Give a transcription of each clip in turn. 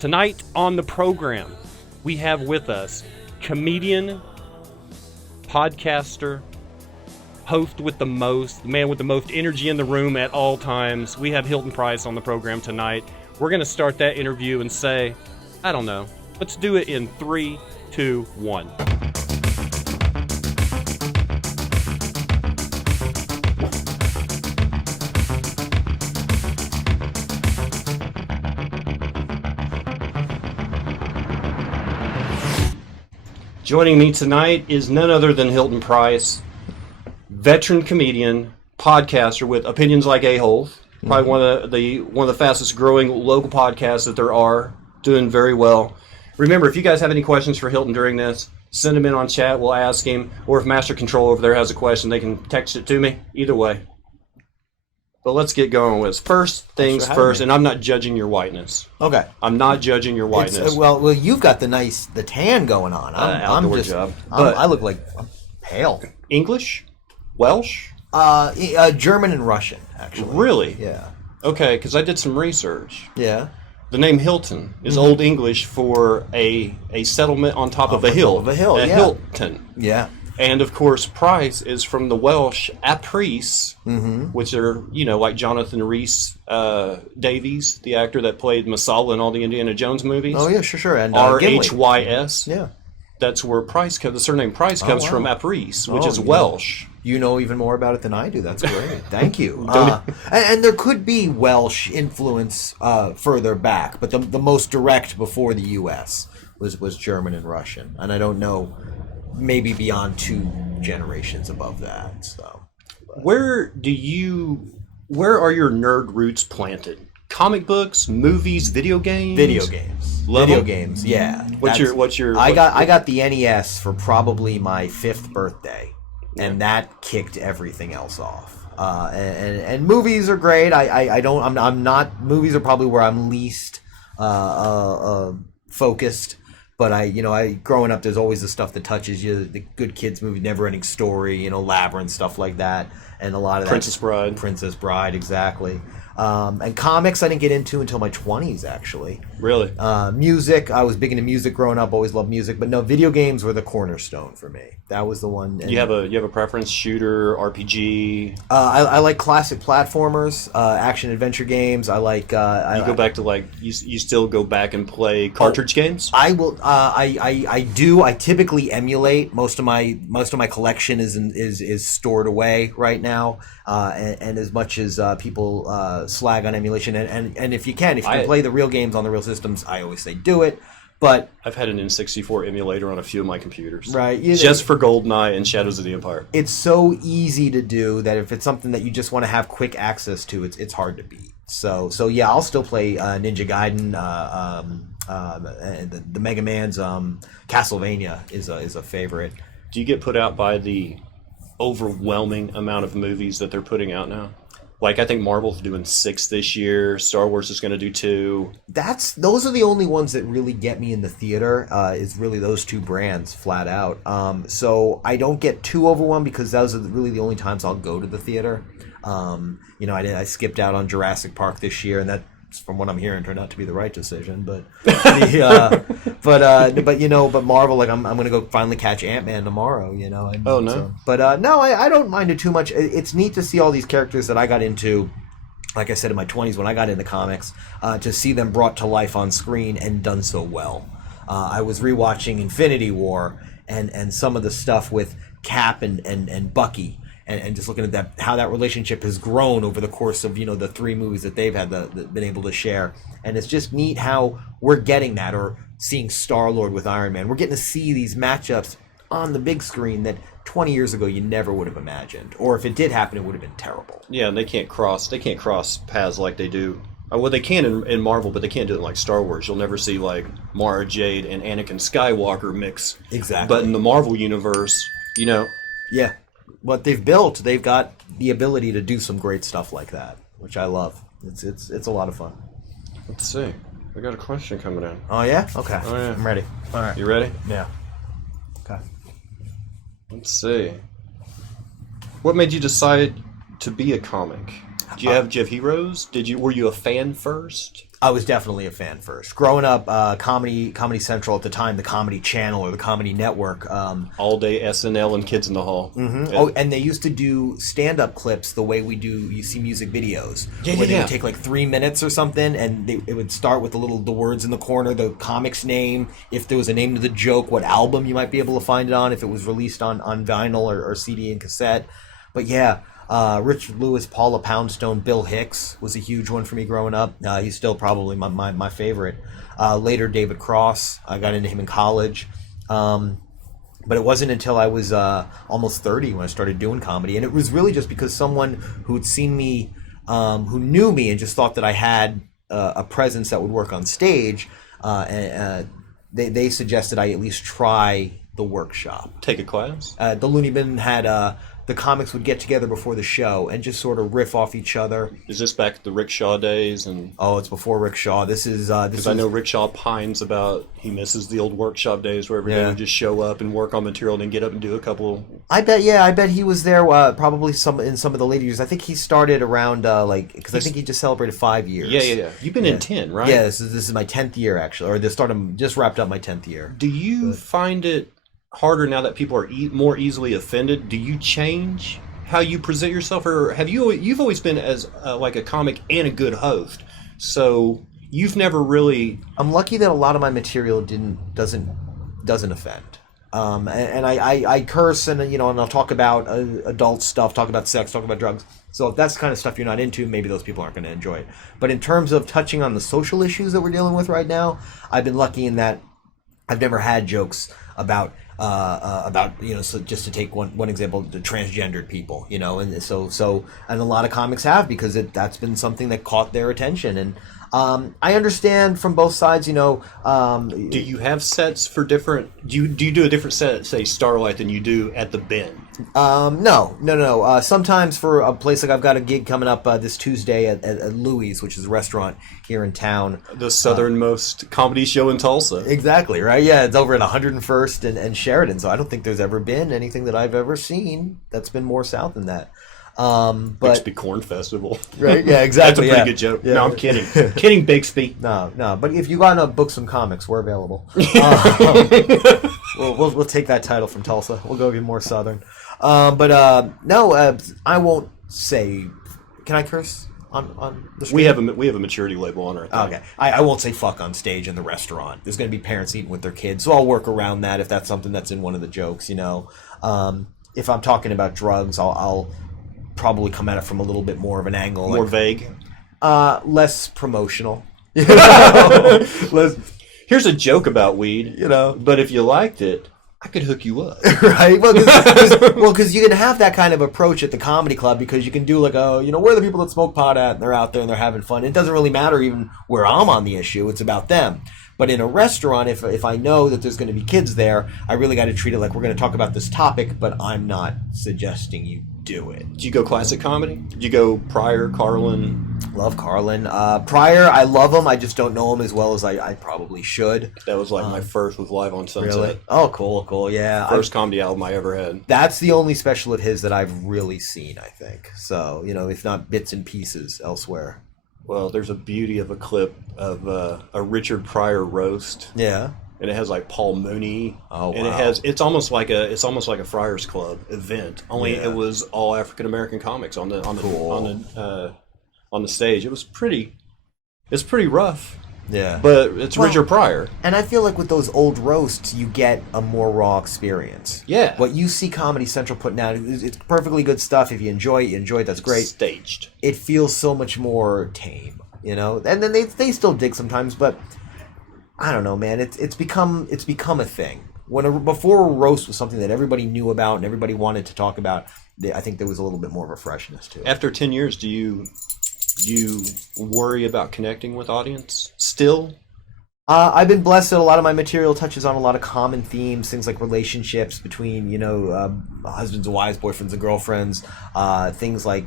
Tonight on the program, we have with us comedian, podcaster, host with the most, the man with the most energy in the room at all times. We have Hilton Price on the program tonight. We're going to start that interview and say, I don't know, let's do it in 3, 2, 1. Joining me tonight is none other than Hilton Price, veteran comedian, podcaster with opinions like a-holes. Probably one of the fastest growing local podcasts that there are, doing very well. Remember, if you guys have any questions for Hilton during this, send them in on chat. We'll ask him. Or if Master Control over there has a question, they can text it to me. Either way. But let's get going with first things first, and I'm not judging your whiteness. Okay. I'm not judging your whiteness. Well, you've got the tan going on. I look like I'm pale. English? Welsh? German and Russian, actually. Really? Yeah. Okay, because I did some research. Yeah. The name Hilton is Old English for a settlement on top of a hill. Yeah. Hilton. Yeah. And, of course, Price is from the Welsh Ep3, which are, like Jonathan Rhys Davies, the actor that played Masala in all the Indiana Jones movies. Oh, yeah, sure. And R-H-Y-S. Yeah. That's where the surname Price comes from Ep3, which is Welsh. You know even more about it than I do. That's great. Thank you. And there could be Welsh influence further back, but the most direct before the U.S. was German and Russian. And I don't know... maybe beyond 2 generations above that. So, where are your nerd roots planted? Comic books, movies, video games? Video games, yeah. What's your I got the NES for probably my 5th birthday, and that kicked everything else off. And movies are great. I'm not movies are probably where I'm least focused. But I growing up, there's always the stuff that touches you. The Good Kids movie, Never Ending Story, Labyrinth, stuff like that, and a lot of Princess Bride, exactly. And comics, I didn't get into until my 20s, actually. Really? Music, I was big into music growing up. Always loved music, but no, video games were the cornerstone for me. That was the one. And you have a preference? Shooter, RPG? I like classic platformers, action adventure games. I like. You go back to you still go back and play cartridge games? I will. I do. I typically emulate. Most of my collection is stored away right now. And as much as people slag on emulation, and if you can play the real games on the real systems, I always say do it. But I've had an N64 emulator on a few of my computers. Right. Just for GoldenEye and Shadows of the Empire. It's so easy to do that if it's something that you just want to have quick access to, it's hard to beat. So yeah, I'll still play Ninja Gaiden, the Mega Man's Castlevania is a favorite. Do you get put out by the overwhelming amount of movies that they're putting out now? I think Marvel's doing 6 this year. Star Wars is going to do 2. Those are the only ones that really get me in the theater. Is really those 2 brands, flat out. So I don't get too overwhelmed because those are really the only times I'll go to the theater. I skipped out on Jurassic Park this year, and that, from what I'm hearing, turned out to be the right decision. But but Marvel, I'm gonna go finally catch Ant-Man tomorrow. Oh no! So, but no, I don't mind it too much. It's neat to see all these characters that I got into. Like I said, in my 20s when I got into comics, to see them brought to life on screen and done so well. I was rewatching Infinity War and some of the stuff with Cap and Bucky. And just looking at how that relationship has grown over the course of the 3 movies that they've had been able to share, and it's just neat how we're getting that, or seeing Star-Lord with Iron Man. We're getting to see these matchups on the big screen that 20 years ago you never would have imagined, or if it did happen, it would have been terrible. Yeah, and they can't cross paths like they do. Well, they can in Marvel, but they can't do it like Star Wars. You'll never see Mara Jade and Anakin Skywalker mix. Exactly. But in the Marvel universe, yeah. What they've built, they've got the ability to do some great stuff like that, which I love. It's a lot of fun. Let's see. We got a question coming in. Oh yeah? Okay. Oh yeah. I'm ready. All right. You ready? Yeah. Okay. Let's see. What made you decide to be a comic? Do you have heroes? Were you a fan first? I was definitely a fan first. Growing up, Comedy Central at the time, the Comedy Channel or the Comedy Network. All day SNL and Kids in the Hall. Mm-hmm. Oh, and they used to do stand-up clips the way you see music videos. Where they would take like 3 minutes or something, and it would start with the words in the corner, the comic's name, if there was a name to the joke, what album you might be able to find it on, if it was released on vinyl or CD and cassette. But yeah, Richard Lewis, Paula Poundstone, Bill Hicks was a huge one for me growing up. He's still probably my favorite. Later, David Cross. I got into him in college. But it wasn't until I was almost 30 when I started doing comedy. And it was really just because someone who had seen me, who knew me and just thought that I had a presence that would work on stage, they suggested I at least try the workshop. Take a class? The Looney Bin had... the comics would get together before the show and just sort of riff off each other. Is this back the Rickshaw days? Oh, it's before Rickshaw. This is because I know Rickshaw pines about he misses the old workshop days where everybody would just show up and work on material and then get up and do a couple. I bet he was there probably in some of the later years. I think he started around because I think he just celebrated 5 years. Yeah. You've been in 10, right? Yeah, this is my 10th year actually, or just wrapped up my 10th year. Do you find it harder now that people are more easily offended? Do you change how you present yourself, or you've always been as like a comic and a good host, so you've never really... I'm lucky that a lot of my material doesn't offend, and I curse and and I'll talk about adult stuff, talk about sex, talk about drugs. So if that's the kind of stuff you're not into, maybe those people aren't going to enjoy it. But in terms of touching on the social issues that we're dealing with right now, I've been lucky in that I've never had jokes about so just to take one example, the transgendered people, and so and a lot of comics have, because that's been something that caught their attention, and I understand from both sides. Do you have sets for different? Do you do a different set at, say, Starlight than you do at the Bin? No. Sometimes for a place like I've got a gig coming up this Tuesday at Louie's, which is a restaurant here in town. The southernmost comedy show in Tulsa. Exactly, right? Yeah, it's over at 101st and Sheridan, so I don't think there's ever been anything that I've ever seen that's been more south than that. But Bixby Corn Festival. Right? Yeah, exactly. That's a pretty good joke. Yeah. No, I'm kidding. Kidding, Bixby. No. But if you want to book some comics, we're available. We'll take that title from Tulsa. We'll go even more southern. No, I won't say. Can I curse on the screen? We have a maturity label on our thing. Okay. I won't say fuck on stage in the restaurant. There's going to be parents eating with their kids, so I'll work around that if that's something that's in one of the jokes. If I'm talking about drugs, I'll probably come at it from a little bit more of an angle, more vague, less promotional. Here's a joke about weed, but if you liked it, I could hook you up. Right? Well, because you can have that kind of approach at the comedy club, because you can do like, where are the people that smoke pot at? And they're out there and they're having fun. It doesn't really matter even where I'm on the issue. It's about them. But in a restaurant, if I know that there's going to be kids there, I really got to treat it like we're going to talk about this topic, but I'm not suggesting you do it. Do you go classic comedy? Do you go Pryor, Carlin? Love Carlin. Pryor, I love him. I just don't know him as well as I probably should. That was like my first with Live on Sunset. Really? Oh, cool. Yeah. First comedy album I ever had. That's the only special of his that I've really seen, I think. So, if not bits and pieces elsewhere. Well, there's a beauty of a clip of a Richard Pryor roast. Yeah. And it has like Paul Mooney. Oh, wow. And it's almost like a Friars Club event. Only it was all African American comics on the stage. It's pretty rough. Yeah. But it's Richard Pryor. And I feel like with those old roasts, you get a more raw experience. Yeah. What you see Comedy Central putting out, it's perfectly good stuff. If you enjoy it, that's great. It's staged. It feels so much more tame, And then they still dig sometimes, but I don't know, man. It's become a thing. Before a roast was something that everybody knew about and everybody wanted to talk about, I think there was a little bit more of a freshness to it. After 10 years, do you worry about connecting with audience still? I've been blessed that a lot of my material touches on a lot of common themes, things like relationships between, husbands and wives, boyfriends and girlfriends, things like,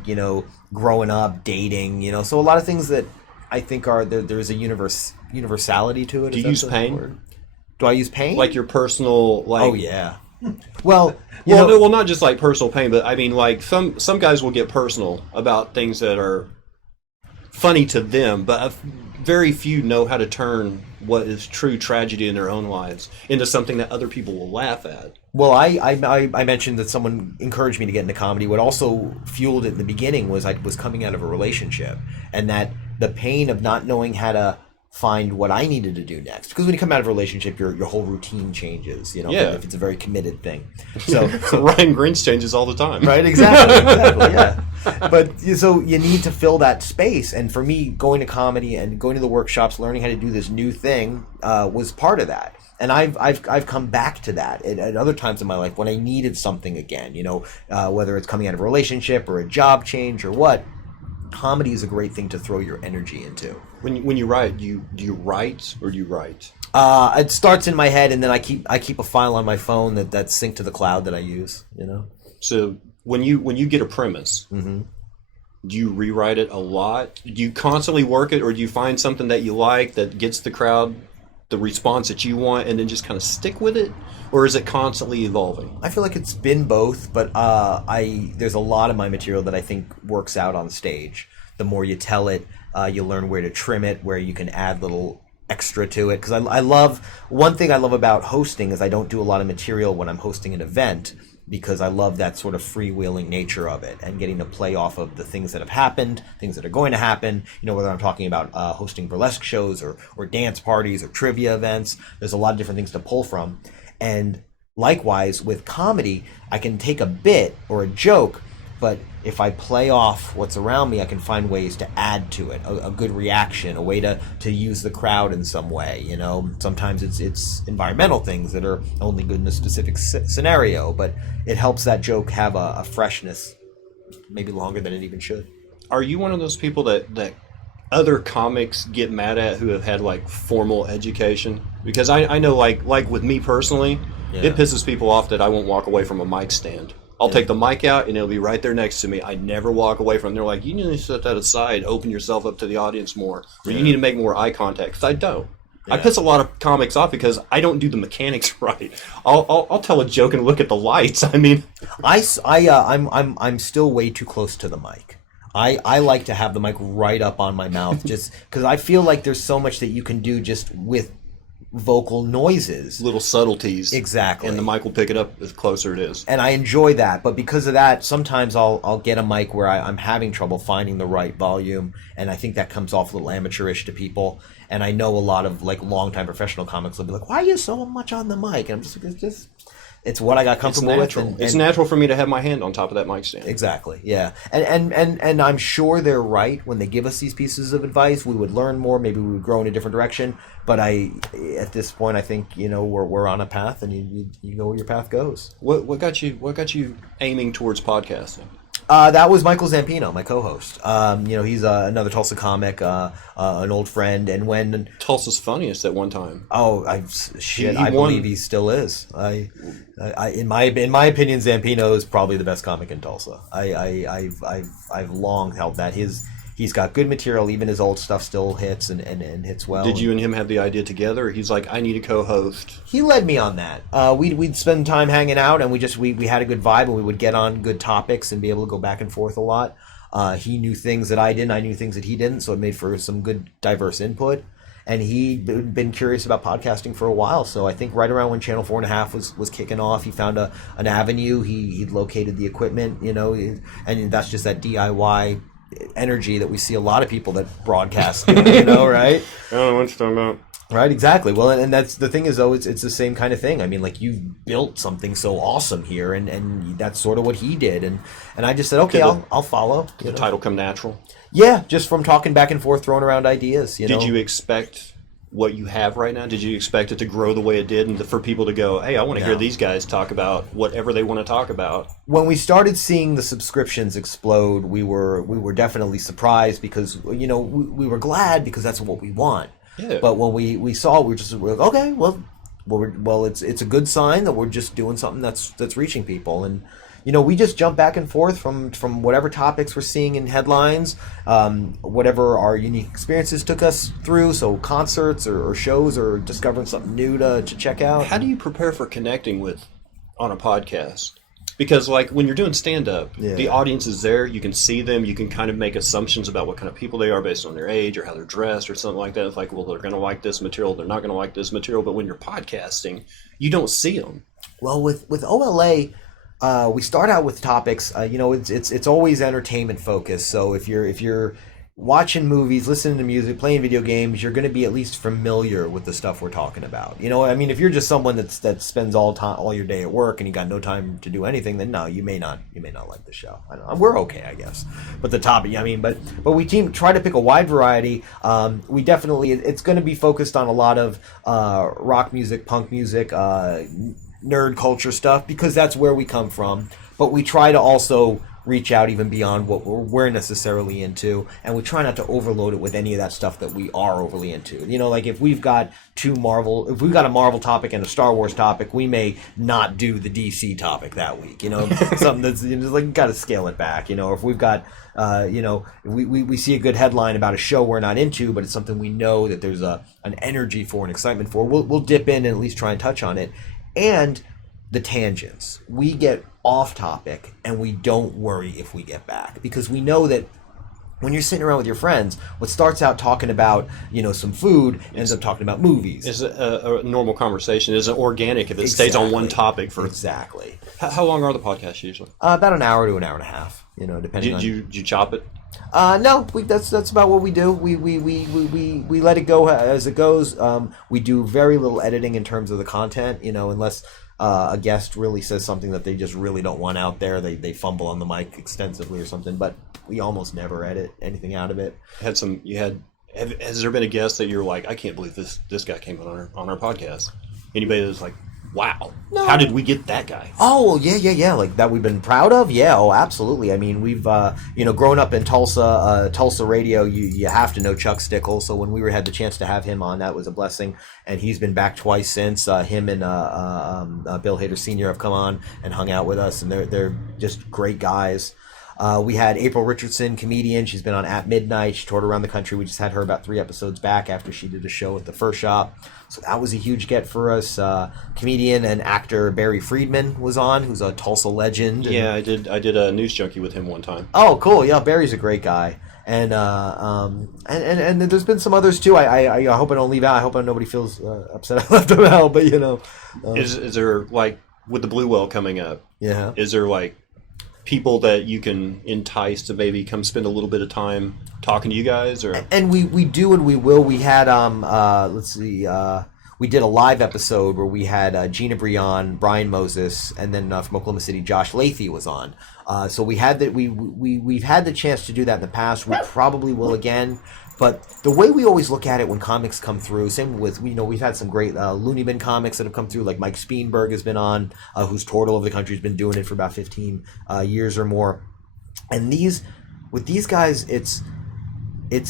growing up, dating, so a lot of things that I think there's a universality to it. Do you use pain? Do I use pain? Like your personal, Oh, yeah. Well, well, not just like personal pain, but I mean, like some guys will get personal about things that are funny to them, but very few know how to turn what is true tragedy in their own lives into something that other people will laugh at. Well, I mentioned that someone encouraged me to get into comedy. What also fueled it in the beginning was I was coming out of a relationship, and that the pain of not knowing how to find what I needed to do next. Because when you come out of a relationship, your whole routine changes, if it's a very committed thing. So Ryan Grinch changes all the time. Right, exactly, yeah. But so you need to fill that space, and for me, going to comedy and going to the workshops, learning how to do this new thing was part of that. And I've come back to that at other times in my life when I needed something again. Whether it's coming out of a relationship or a job change or what. Comedy is a great thing to throw your energy into. When you write, do you write or do you write? It starts in my head, and then I keep a file on my phone that's synced to the cloud that I use. So when you get a premise, do you rewrite it a lot? Do you constantly work it, or do you find something that you like that gets the crowd the response that you want, and then just kind of stick with it, or is it constantly evolving? I feel like it's been both, but there's a lot of my material that I think works out on stage. The more you tell it, you learn where to trim it, where you can add little extra to it. Because one thing I love about hosting is I don't do a lot of material when I'm hosting an event, because I love that sort of freewheeling nature of it and getting to play off of the things that have happened, things that are going to happen, whether I'm talking about hosting burlesque shows or dance parties or trivia events. There's a lot of different things to pull from. And likewise, with comedy, I can take a bit or a joke, but if I play off what's around me, I can find ways to add to it, a good reaction, a way to use the crowd in some way. Sometimes it's environmental things that are only good in a specific scenario, but it helps that joke have a freshness, maybe longer than it even should. Are you one of those people that other comics get mad at who have had like formal education? Because I know like with me personally, It pisses people off that I won't walk away from a mic stand. I'll take the mic out and it'll be right there next to me. I never walk away from it. They're like, you need to set that aside, open yourself up to the audience more. Or you need to make more eye contact. Because I don't. I piss a lot of comics off because I don't do the mechanics right. I'll tell a joke and look at the lights. I mean, I'm still way too close to the mic. I like to have the mic right up on my mouth, just because I feel like there's so much that you can do just with vocal noises, little subtleties, exactly, and the mic will pick it up the closer it is. And I enjoy that, but because of that, sometimes I'll get a mic where I'm having trouble finding the right volume, and I think that comes off a little amateurish to people. And I know a lot of like longtime professional comics will be like, "Why are you so much on the mic?" And I'm just like, it's what I got comfortable with. It's natural for me to have my hand on top of that mic stand. Exactly, yeah. And I'm sure they're right when they give us these pieces of advice. We would learn more. Maybe we would grow in a different direction. But at this point, I think we're on a path, and you know where your path goes. What got you aiming towards podcasting? That was Michael Zampino, my co-host. He's another Tulsa comic, an old friend, and when Tulsa's funniest at one time. Oh, I believe he still is. In my opinion, Zampino is probably the best comic in Tulsa. I've long held that he's got good material. Even his old stuff still hits and hits well. Did you and him have the idea together? He's like, I need a co-host. He led me on that. We'd spend time hanging out, and we had a good vibe, and we would get on good topics and be able to go back and forth a lot. He knew things that I didn't. I knew things that he didn't, so it made for some good, diverse input. And he'd been curious about podcasting for a while, so I think right around when Channel 4.5 was kicking off, he found an avenue. He'd located the equipment, and that's just that DIY energy that we see a lot of people that broadcast, right? I don't know what you're talking about. Right, exactly. Well, and that's the thing is, though, it's the same kind of thing. I mean, like, you've built something so awesome here, and that's sort of what he did. And I just said, okay, I'll follow. Did the title come natural? Yeah, just from talking back and forth, throwing around ideas. Did you expect what you have right now? Did you expect it to grow the way it did, and for people to go, hey, I want to hear these guys talk about whatever they want to talk about? When we started seeing the subscriptions explode, we were definitely surprised, because we were glad, because that's what we want. Yeah. But when we saw, we were like, okay, well, it's a good sign that we're just doing something that's reaching people. And we just jump back and forth from whatever topics we're seeing in headlines, whatever our unique experiences took us through. So concerts or shows, or discovering something new to check out. How do you prepare for connecting with on a podcast. Because, like, when you're doing stand-up, the audience is there. You can see them. You can kind of make assumptions about what kind of people they are based on their age or how they're dressed or something like that. It's like, well, they're going to like this material. They're not going to like this material. But when you're podcasting, you don't see them. Well, with OLA, we start out with topics. It's always entertainment focused. So if you're watching movies, listening to music, playing video games, you're going to be at least familiar with the stuff we're talking about. I mean, if you're just someone that spends all your day at work and you got no time to do anything, then no, you may not like the show. I don't know. We're okay, I guess. But the topic, I mean, but we try to pick a wide variety. We definitely, it's going to be focused on a lot of rock music, punk music, nerd culture stuff, because that's where we come from. But we try to also reach out even beyond what we're necessarily into, and we try not to overload it with any of that stuff that we are overly into. Like if we've got a Marvel topic and a Star Wars topic, we may not do the DC topic that week. Something that's like, got to scale it back. Or if we've got we see a good headline about a show we're not into, but it's something we know that there's an energy for, an excitement for, we'll dip in and at least try and touch on it. And the tangents. We get off topic and we don't worry if we get back, because we know that when you're sitting around with your friends, what starts out talking about, some food ends up talking about movies. It's a normal conversation. It's organic if it stays on one topic for... Exactly. How long are the podcasts usually? About an hour to an hour and a half, depending on... Did you chop it? No, that's about what we do. We let it go as it goes. We do very little editing in terms of the content, unless a guest really says something that they just really don't want out there. They fumble on the mic extensively or something, but we almost never edit anything out of it. Has there been a guest that you're like, I can't believe this guy came on our podcast? Anybody that's like, wow, no. How did we get that guy? Oh, yeah. Like that we've been proud of? Yeah, oh, absolutely. I mean, we've, grown up in Tulsa radio, you have to know Chuck Stickle. So when we had the chance to have him on, that was a blessing. And he's been back twice since. Him and Bill Hader Sr. have come on and hung out with us, and they're just great guys. We had April Richardson, comedian. She's been on At Midnight. She toured around the country. We just had her about 3 episodes back after she did a show at the First Shop. So that was a huge get for us. Comedian and actor Barry Friedman was on, who's a Tulsa legend. Yeah, I did a News Junkie with him one time. Oh, cool. Yeah, Barry's a great guy. And there's been some others too. I hope I don't leave out. I hope nobody feels upset I left them out. But is there, like, with the Blue Well coming up? Yeah. Is there like people that you can entice to maybe come spend a little bit of time talking to you guys? Or and we do and we will. We had we did a live episode where we had Gina Brion, Brian Moses, and then from Oklahoma City, Josh Lathy was on. So we had that. We've had the chance to do that in the past. We probably will again. But the way we always look at it when comics come through, same with, we've had some great Looney Bin comics that have come through, like Mike Spienberg has been on, who's toured all over the country, has been doing it for about 15 years or more. And with these guys, it's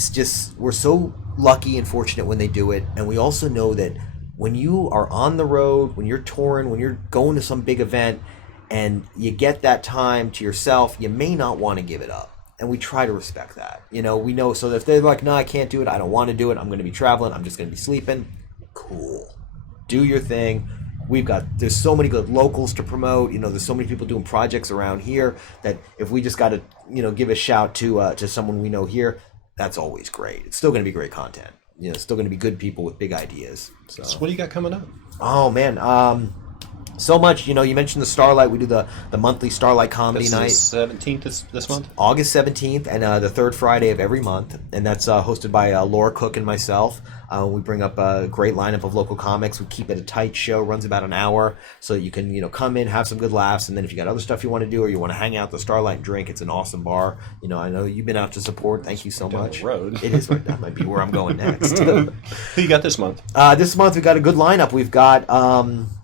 just, we're so lucky and fortunate when they do it. And we also know that when you are on the road, when you're touring, when you're going to some big event, and you get that time to yourself, you may not want to give it up. And we try to respect that. We know, so if they're like, no, I can't do it, I don't want to do it, I'm going to be traveling, I'm just going to be sleeping, cool. Do your thing. There's so many good locals to promote. There's so many people doing projects around here that if we just got to, give a shout to someone we know here, that's always great. It's still going to be great content. It's still going to be good people with big ideas. So what do you got coming up? Oh, man. So much, you mentioned the Starlight. We do the monthly Starlight comedy night. That's the 17th this month? August 17th, and the third Friday of every month. And that's hosted by Laura Cook and myself. We bring up a great lineup of local comics. We keep it a tight show, runs about an hour, so you can, come in, have some good laughs, and then if you got other stuff you want to do or you want to hang out at the Starlight and drink, it's an awesome bar. I know you've been out to support. Thank you so much. Down the road. It is right. That might be where I'm going next. Who you got this month? This month we've got a good lineup. We've got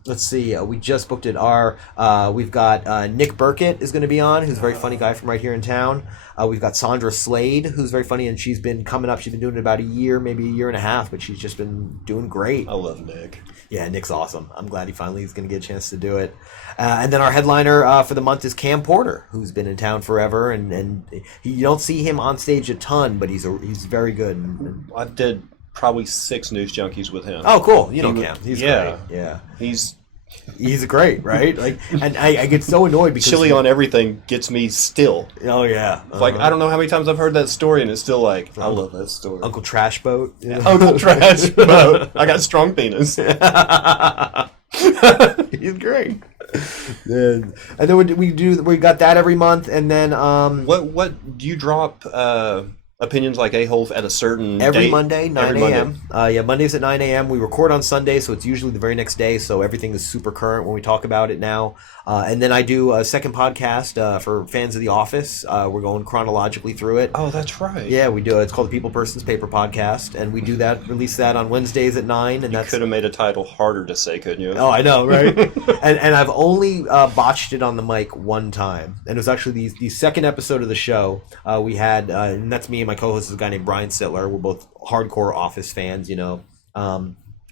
let's see. We just booked it. We've got Nick Burkett is going to be on, who's a very funny guy from right here in town. We've got Sandra Slade, who's very funny, and she's been coming up. She's been doing it about a year, maybe a year and a half, but she's just been doing great. I love Nick. Yeah, Nick's awesome. I'm glad he finally is going to get a chance to do it. And then our headliner for the month is Cam Porter, who's been in town forever, and you don't see him on stage a ton, but he's very good. I did probably 6 News Junkies with him. Oh, cool. Cam. He's great. Yeah. He's great, right? Like, and I get so annoyed because Chili on everything gets me still. Oh yeah, It's like I don't know how many times I've heard that story, and it's still like I love that story. Uncle Trash Boat. Uncle Trash Boat. I got strong penis. He's great. And then we got that every month, and then What do you drop? Opinions like a-hole at a certain every date? Monday, 9 a.m. Yeah, Mondays at 9 a.m. We record on Sunday, so it's usually the very next day, so everything is super current when we talk about it now. And then I do a second podcast for fans of The Office. We're going chronologically through it. Oh, that's right. Yeah, we do. It's called the People Persons Paper Podcast, and we do that, release that on Wednesdays at 9. And You could have made a title harder to say, couldn't you? Oh, I know, right? and I've only botched it on the mic one time, and it was actually the second episode of the show. We had, and that's me and my co-host is a guy named Brian Sittler. We're both hardcore Office fans, you know.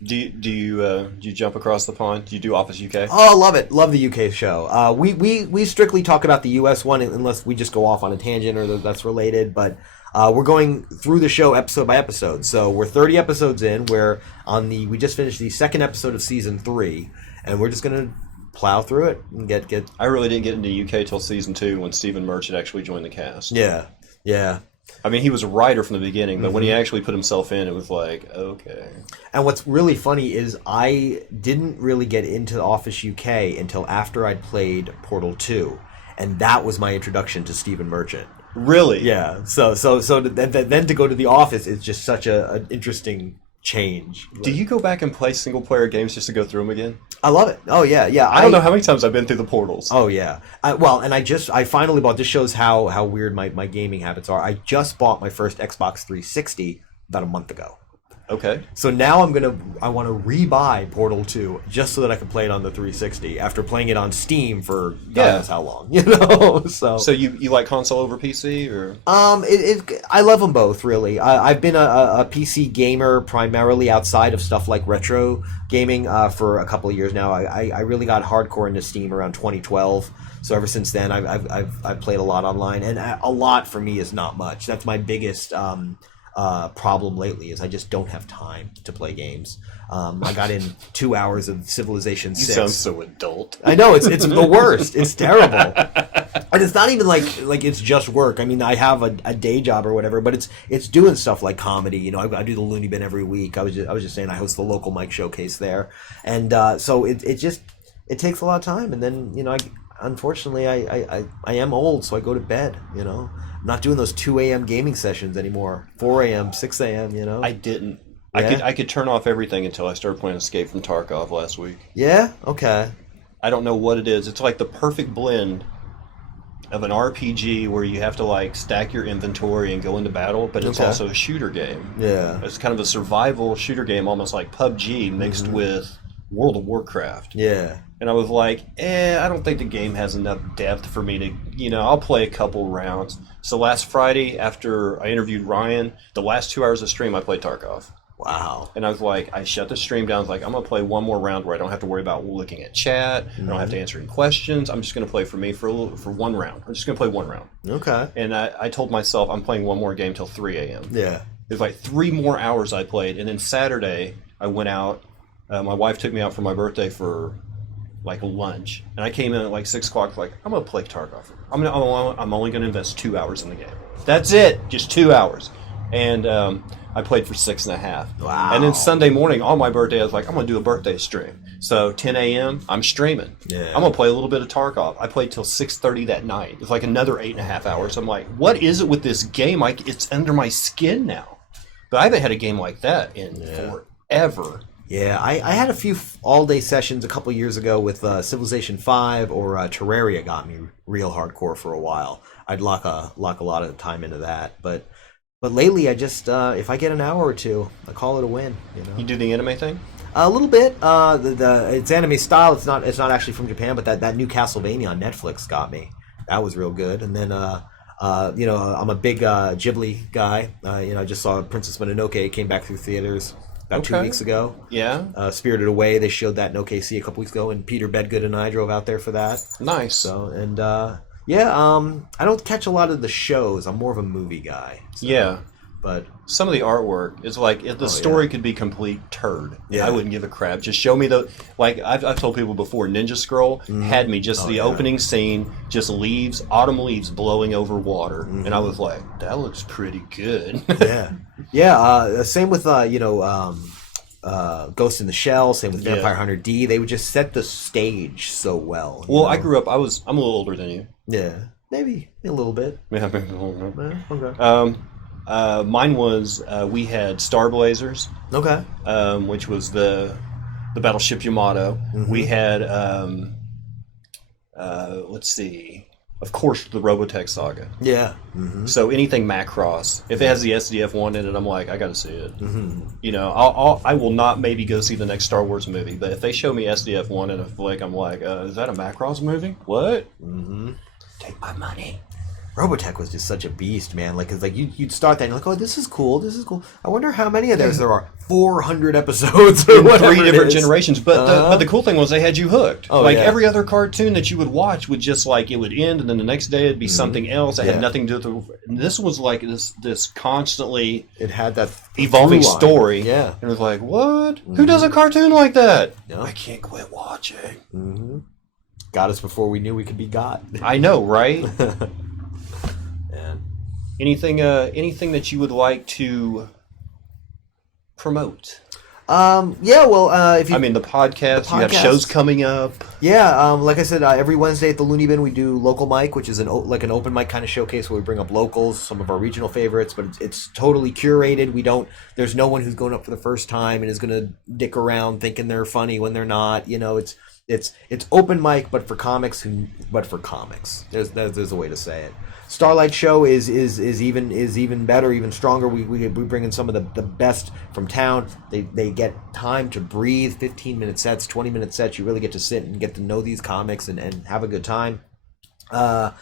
Do you jump across the pond? Do you do Office UK? Oh, love it. Love the UK show. We strictly talk about the US one unless we just go off on a tangent or that's related, but we're going through the show episode by episode. So we're 30 episodes in. We just finished the second episode of season 3, and we're just going to plow through it and get. I really didn't get into UK till season 2 when Stephen Merchant actually joined the cast. Yeah. I mean, he was a writer from the beginning, but when he actually put himself in, it was like, okay. And what's really funny is I didn't really get into Office UK until after I'd played Portal 2, and that was my introduction to Stephen Merchant. Really? Yeah. So then to go to The Office is just such an interesting change. Do you go back and play single-player games just to go through them again? I love it. Oh yeah. I don't know how many times I've been through the portals. Oh yeah. I finally bought. This shows how weird my gaming habits are. I just bought my first Xbox 360 about a month ago. Okay. So now I want to rebuy Portal 2 just so that I can play it on the 360 after playing it on Steam for God knows how long, you know. So you like console over PC or? I love them both really. I've been a PC gamer primarily outside of stuff like retro gaming for a couple of years now. I really got hardcore into Steam around 2012. So ever since then, I've played a lot online, and a lot for me is not much. That's my biggest problem lately is I just don't have time to play games. I got in 2 hours of Civilization 6. You sound so adult. I know, it's the worst. It's terrible. And it's not even like it's just work. I mean, I have a day job or whatever, but it's doing stuff like comedy. You know, I do the Looney Bin every week. I was just saying I host the local mic showcase there, and so it takes a lot of time. And then unfortunately I am old, so I go to bed. You know. I'm not doing those 2 a.m. gaming sessions anymore. 4 a.m., 6 a.m., you know? I didn't. Yeah? I could turn off everything until I started playing Escape from Tarkov last week. Yeah? Okay. I don't know what it is. It's like the perfect blend of an RPG where you have to like stack your inventory and go into battle, but it's also a shooter game. Yeah. It's kind of a survival shooter game, almost like PUBG mixed with World of Warcraft. Yeah. And I was like, I don't think the game has enough depth for me to, I'll play a couple rounds. So last Friday, after I interviewed Ryan, the last 2 hours of stream, I played Tarkov. Wow. And I was like, I shut the stream down. I was like, I'm going to play one more round where I don't have to worry about looking at chat. I don't have to answer any questions. I'm just going to play for one round. I'm just going to play one round. Okay. And I told myself I'm playing one more game till 3 a.m. Yeah. It was like 3 more hours I played. And then Saturday, I went out. My wife took me out for my birthday for like lunch, and I came in at like 6 o'clock. Like, I'm gonna play Tarkov. I'm only gonna invest 2 hours in the game. That's it, just 2 hours. And I played for 6.5. Wow. And then Sunday morning on my birthday, I was like, I'm gonna do a birthday stream. So 10 a.m. I'm streaming. Yeah. I'm gonna play a little bit of Tarkov. I played till 6:30 that night. It's like another 8.5 hours. I'm like, what is it with this game? It's under my skin now. But I haven't had a game like that in forever. Yeah, I had a few all-day sessions a couple years ago with Civilization 5 or Terraria got me real hardcore for a while. I'd lock a lot of time into that, but lately I just if I get an hour or two, I call it a win. You do the anime thing? A little bit. It's anime style. It's not actually from Japan, but that new Castlevania on Netflix got me. That was real good. And then I'm a big Ghibli guy. I just saw Princess Mononoke. It came back through theaters about 2 weeks ago. Yeah. Spirited Away, they showed that in OKC a couple weeks ago, and Peter Bedgood and I drove out there for that. Nice. So, and I don't catch a lot of the shows. I'm more of a movie guy. So. Yeah. But some of the artwork is like if the story could be complete turd. Yeah. I wouldn't give a crap. Just show me the like I've told people before. Ninja Scroll had me just the opening scene, just leaves, autumn leaves blowing over water, and I was like, that looks pretty good. Same with Ghost in the Shell. Same with Vampire Hunter D. They would just set the stage so well. Well, I grew up. I'm a little older than you. Yeah, maybe a little bit. Yeah, maybe a little bit. Okay. Mine was we had Star Blazers. Okay. Which was the battleship Yamato. We had let's see, of course, the Robotech saga. Yeah. So anything Macross, if it has the SDF one in it, I'm like, I got to see it. You know, I will not maybe go see the next Star Wars movie, but if they show me SDF one in a flick, I'm like, is that a Macross movie? What? Take my money. Robotech was just such a beast, man. Like, it's like you'd start that and you're like, oh, this is cool. I wonder how many of those there are. 400 episodes or whatever. 3 different generations. But the cool thing was they had you hooked. Oh, every other cartoon that you would watch would just like it would end, and then the next day it'd be something else that had nothing to do with it. And this was like this constantly. It had that evolving story. Yeah, and it was like, what? Who does a cartoon like that? No. I can't quit watching. Got us before we knew we could be got. I know, right? Anything that you would like to promote? If you... I mean, the podcast, you have shows coming up. Yeah, like I said, every Wednesday at the Looney Bin we do Local Mic, which is an open mic kind of showcase where we bring up locals, some of our regional favorites, but it's totally curated. There's no one who's going up for the first time and is going to dick around thinking they're funny when they're not. You know, it's open mic, but for comics. There's a way to say it. Starlight Show is even better, even stronger. We bring in some of the best from town. They get time to breathe. 15-minute sets, 20-minute sets. You really get to sit and get to know these comics and have a good time. And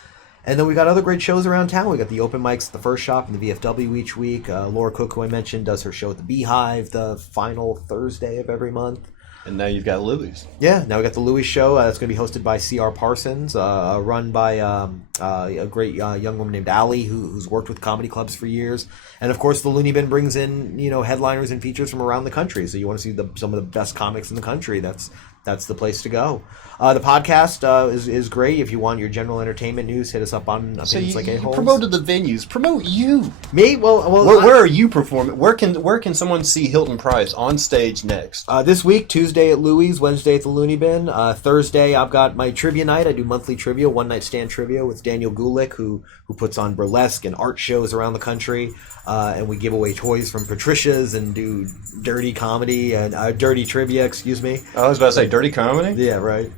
then we got other great shows around town. We got the open mics at the First Shop and the VFW each week. Laura Cook, who I mentioned, does her show at the Beehive the final Thursday of every month. And now you've got Louie's. Yeah, now we got the Louie's show. That's going to be hosted by C.R. Parsons, run by a great young woman named Allie, who's worked with comedy clubs for years. And of course, the Looney Bin brings in headliners and features from around the country. So you want to see some of the best comics in the country. That's the place to go. The podcast is great. If you want your general entertainment news, hit us up on Opinions Like A-Holes. You promoted the venues. Promote you. Me? Well, where are you performing? Where can someone see Hilton Price on stage next? This week, Tuesday at Louie's, Wednesday at the Looney Bin. Thursday, I've got my trivia night. I do monthly trivia, one night stand trivia with Daniel Gulick, who puts on burlesque and art shows around the country. And we give away toys from Patricia's and do dirty comedy and dirty trivia. Excuse me. I was about to say dirty comedy. Yeah, right.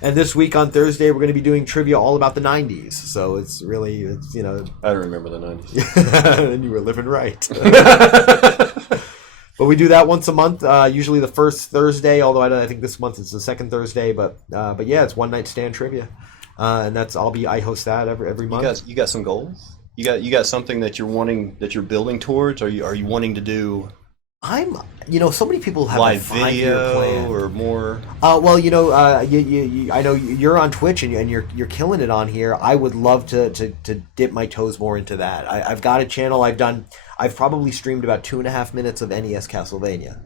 And this week on Thursday, we're going to be doing trivia all about the 90s. So it's I remember the 90s. And you were living right. But we do that once a month, usually the first Thursday, although I think this month it's the second Thursday. But yeah, it's one night stand trivia. And I host that every month. You got some goals? You got something that you're building towards? Are you wanting to do? So many people have live a 5-year plan or more. I know you're on Twitch and you're killing it on here. I would love to dip my toes more into that. I've got a channel. I've probably streamed about 2.5 minutes of NES Castlevania.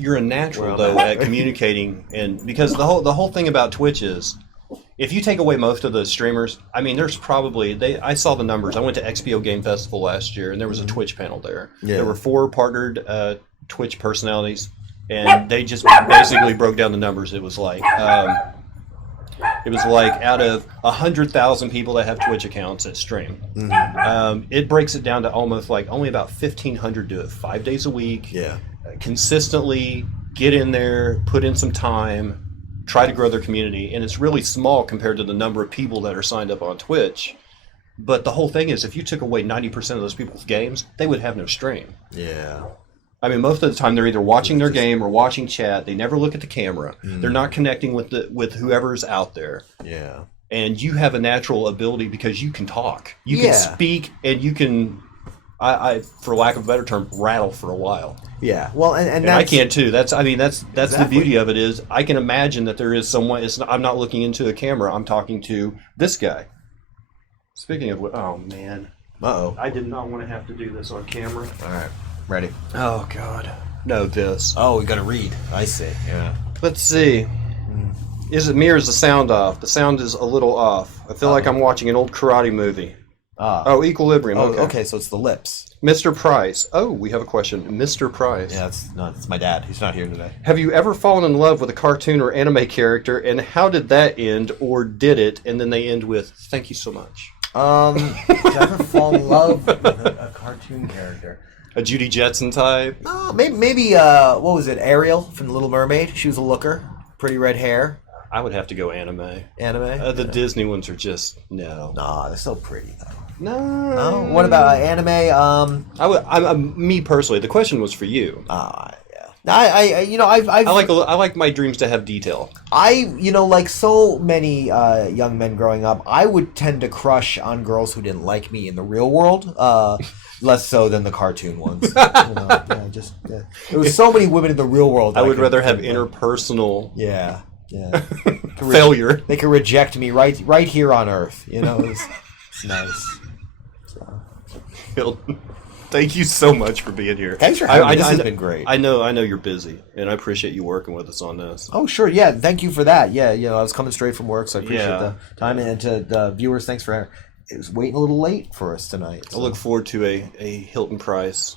You're a natural though at communicating, and because the whole thing about Twitch is, if you take away most of the streamers, I mean, there's probably I saw the numbers. I went to XPO Game Festival last year, and there was a Twitch panel there. Yeah. There were 4 partnered Twitch personalities, and they just basically broke down the numbers. It was like out of 100,000 people that have Twitch accounts that stream, it breaks it down to almost like only about 1,500 do it 5 days a week. Yeah, consistently get in there, put in some time. Try to grow their community, and it's really small compared to the number of people that are signed up on Twitch. But the whole thing is, if you took away 90% of those people's games, they would have no stream. Yeah. I mean, most of the time they're either watching their game or watching chat. They never look at the camera. They're not connecting with whoever's out there. Yeah. And you have a natural ability because you can talk. You can speak, and you can, I for lack of a better term, rattle for a while. Yeah, well, and I can too. That's the beauty of it is I can imagine that there is someone. I'm not looking into a camera. I'm talking to this guy. Speaking of, oh man, Uh-oh. I did not want to have to do this on camera. All right. Ready. Oh, God. No, this. Oh, we got to read. I see. Yeah. Let's see. Is it me or is the sound off? The sound is a little off. I feel like I'm watching an old karate movie. Oh, Equilibrium. Oh, Okay. okay, so it's the lips. Mr. Price. Oh, we have a question. Mr. Price. Yeah, it's my dad. He's not here today. Have you ever fallen in love with a cartoon or anime character, and how did that end, or did it? And then they end with, thank you so much. Did I ever fall in love with a cartoon character? A Judy Jetson type? Maybe what was it, Ariel from The Little Mermaid? She was a looker. Pretty red hair. I would have to go anime. Anime? The Disney ones are just, no. Nah, they're so pretty, though. No. What about anime? Me personally, the question was for you. Yeah. I like my dreams to have detail. Like so many young men growing up, I would tend to crush on girls who didn't like me in the real world, less so than the cartoon ones. There was so many women in the real world. I would rather have interpersonal. Yeah. Failure. They could reject me right here on Earth. It's nice. Hilton, thank you so much for being here. Thanks for having me. This has been great. I know you're busy, and I appreciate you working with us on this. Oh, sure. Yeah, thank you for that. Yeah, I was coming straight from work, so I appreciate the time. And to the viewers, thanks for it was waiting a little late for us tonight. So. I look forward to a Hilton Price.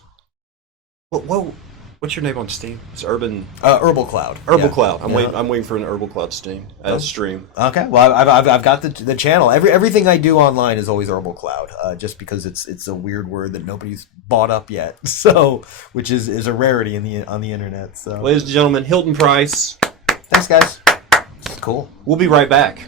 What's your name on Steam? It's Herbal Cloud. Herbal Cloud. I'm waiting for an Herbal Cloud stream. Okay. Well, I've got the channel. Everything I do online is always Herbal Cloud, just because it's a weird word that nobody's bought up yet. So, which is a rarity on the internet. So, ladies and gentlemen, Hilton Price. Thanks, guys. This is cool. We'll be right back.